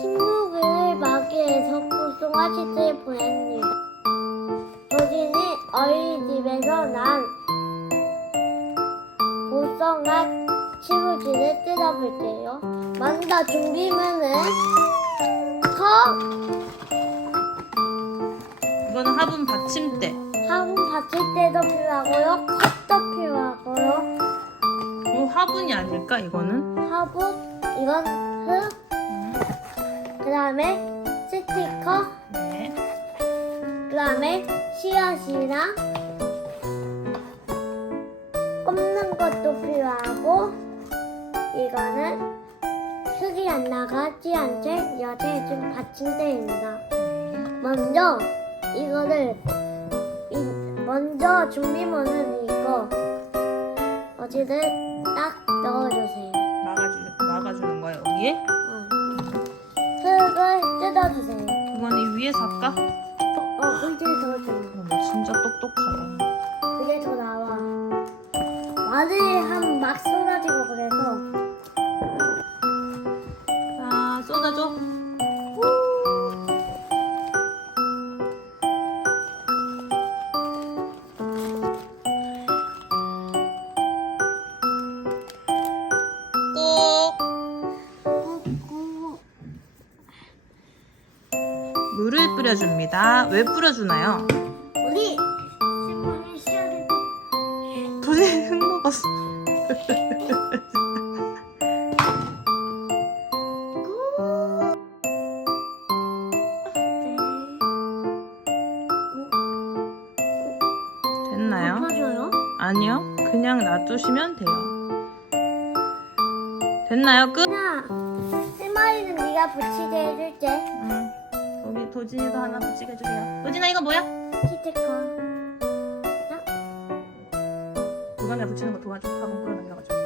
식목을 마기에서 불송아지를 보냅니다. 도진이 어린이집에서 난 보송아 치부지를 뜯어볼게요. 먼저 준비물은 컵, 이거는 화분 받침대. 화분 받침대도 필요하고요. 컵도 필요하고요. 이 화분이 아닐까 이거는? 화분, 이건 흙, 음. 그 다음에 스티커, 네. 그 다음에 씨앗이랑 꼽는 것도 필요하고 이거는 흙이 안 나가지 않게 여대해준 받침대입니다. 먼저 이거를 이, 먼저 준비물은 이 거 어디를 딱 넣어주세요. 막아주 막아주는 거야 여기에? 어. 흙을 뜯어주세요. 이건 이 위에서 할까? 어, 근데 더 줘. 어머 진짜 똑똑하다. 그게 더 나와. 말을 한 막 쏟아지고 그래서 자 쏟아줘. 물을 뿌려줍니다. 왜 뿌려주나요? 우리 신문이 시작을 도저히 흙 먹었어. 됐나요? 아니요. 그냥 놔두시면 돼요. 됐나요? 끝? 야, 세마리는 네가 붙이게 해줄게. 응. 여기 도진이도 하나 붙이게 해주세요. 도진아 이거 뭐야? 스티커. 도감에 붙이는 거 도와줘. 화분 끌어당겨.